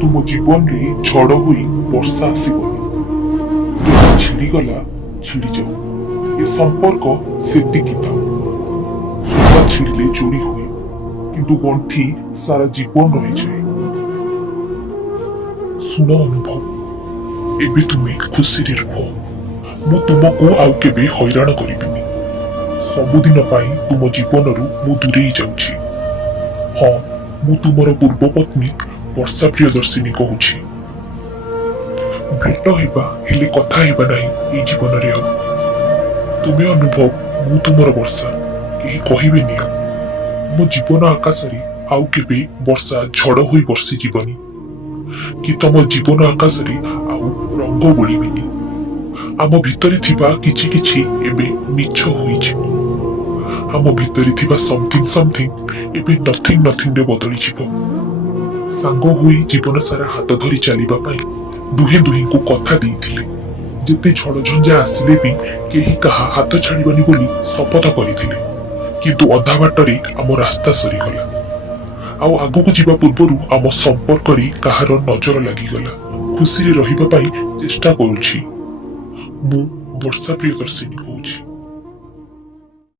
तुम जीवन रे झड़ हुई वर्षा आसबनी जो छिड़ीगला छिड़ी जाऊ। ये संपर्क सेतिकी था। सुता छिड़िले जोड़ी हुए किंतु गंठी सारा जीवन रही जाए। सुन अनुभव, एबे तुमे खुशी रे रुह। मु तुमको आउ केबे हैरान करिबिनी। सबुदिन पाई तुम जीवनरू मु दूरेई जाउछि। हाँ, मु तुमर पूर्व पत्नी वर्षा प्रियदर्शिनी कहूछि। भेट हेबा हेले कथा हेबा नाही ए जीवन रे। तुमे अनुभव, मु तुमर वर्षा, केही कहिबेनि। तुम जीवन आकाश रे आउ केबे वर्षा झड़ होई बरसी जीवनी कि तुम जीवन आकाश रे आउ रंग बोलिबिनी। आम भितरे थिबा किछि किछि एबे मिछ होइछि। आम भितरे थिबा समथिंग समथिंग एबे नथिंग नथिंग रे बदली जिवो। सांग होई जीवन सारा हाथ धरी चलिबा पाई दुहे दुही को कथा देइथिले। जेते झड़ झंझा आसिले भी केही कहा हाथ छाड़िबानी बोली शपथ करिथिले। किंतु अधा बाटरे आम रास्ता सरीगला। आउ आगको जीवा पूर्वरु आम संपर्क रे काहार नजर लागिगला। खुशी रे रहिबा पाई चेष्टा करूछि। मु वर्षा प्रियदर्शिनी कहूछि।